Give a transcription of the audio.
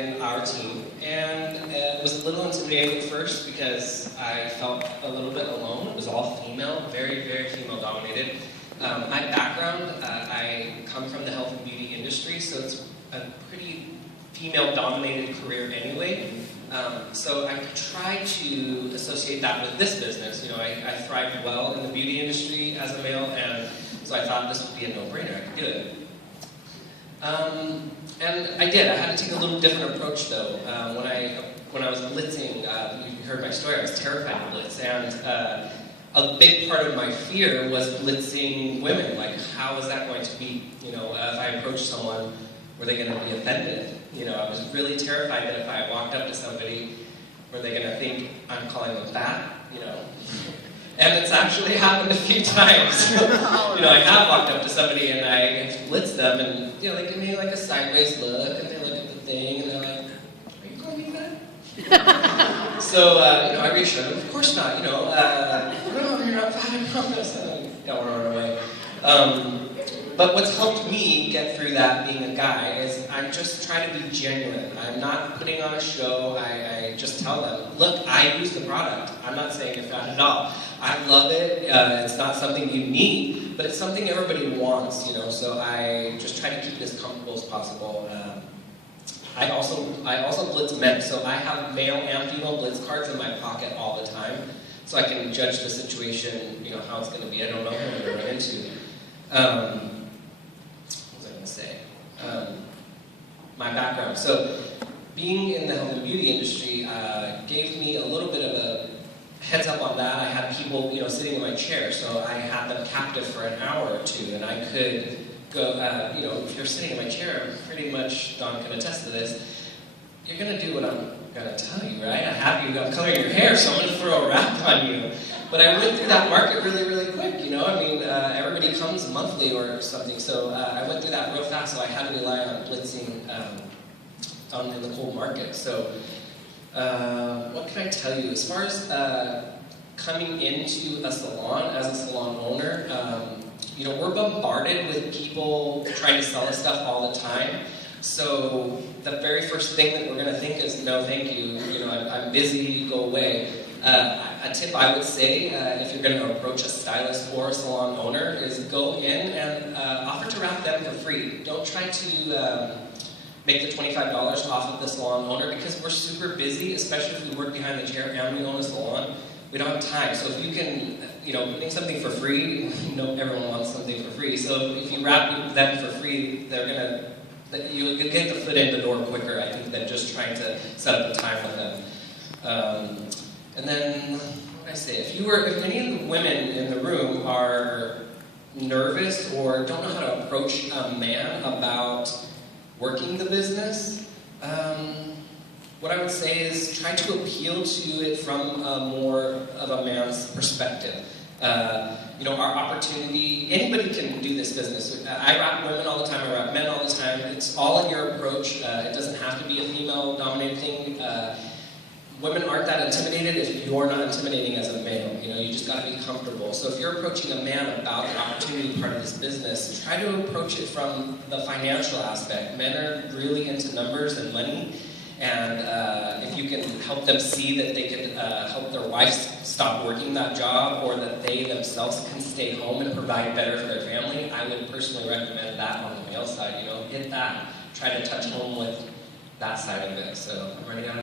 in our team, and it was a little intimidating at first because I felt a little bit alone. It was all female, very, very female dominated. My background, I come from the health and beauty industry, so it's a pretty female-dominated career anyway. So I tried to associate that with this business. You know, I thrived well in the beauty industry as a male, and so I thought this would be a no-brainer. I could do it. And I did. I had to take a little different approach, though. When I was blitzing, you heard my story. I was terrified to blitz, and a big part of my fear was blitzing women. Like, how is that going to be? You know, if I approached someone, were they going to be offended? You know, I was really terrified that if I walked up to somebody, were they going to think I'm calling them fat? You know, and it's actually happened a few times. You know, I have walked up to somebody and I blitzed them, and you know, they give me like a sideways look, and they look at the thing, and they're like, "Are you calling me fat?" So you know, I reached out. Of course not. You know, no, you're not fat. I promise. Don't run away. But what's helped me get through that being a guy is I just try to be genuine. I'm not putting on a show. I just tell them, look, I use the product. I'm not saying you're fat at all. I love it. It's not something you need, but it's something everybody wants, you know, so I just try to keep it as comfortable as possible. I also blitz men, so I have male and female blitz cards in my pocket all the time, so I can judge the situation, you know, how it's going to be. I don't know who I'm going to run into. What was I going to say? My background. So, being in the health and beauty industry gave me a little bit of a heads up on that. I had people, you know, sitting in my chair, so I had them captive for an hour or two, and I could go, you know, if you're sitting in my chair, pretty much, Don can attest to this, you're going to do what I'm going to tell you, right? I have you, I'm coloring your hair, so I'm going to throw a wrap on you. But I went through that market really, really quick, you know? I mean, everybody comes monthly or something, so I went through that real fast, so I had to rely on blitzing in the cold market. So, what can I tell you? As far as coming into a salon, as a salon owner, you know, we're bombarded with people trying to sell us stuff all the time. So the very first thing that we're going to think is, no, thank you. You know, I'm busy. Go away. A tip I would say, if you're going to approach a stylist or a salon owner, is go in and offer to wrap them for free. Don't try to make the $25 off of the salon owner, because we're super busy, especially if we work behind the chair and we own a salon. We don't have time. So if you can, you know, getting something for free, you know, everyone wants something for free. So if you wrap them for free, they're gonna, you'll get the foot in the door quicker, I think, than just trying to set up a time with them. And then, what did I say? If any of the women in the room are nervous or don't know how to approach a man about working the business, what I would say is try to appeal to it from more of a man's perspective. You know, our opportunity, anybody can do this business. I wrap women all the time, I wrap men all the time. It's all in your approach. It doesn't have to be a female-dominated thing. Women aren't that intimidated if you're not intimidating as a male. You know, you just got to be comfortable. So if you're approaching a man about the opportunity part of this business, try to approach it from the financial aspect. Men are really into numbers and money, and if you can help them see that they can help their wives stop working that job, or that they themselves can stay home and provide better for their family, I would personally recommend that on the male side. You know, hit that. Try to touch home with that side of it. So I'm running out of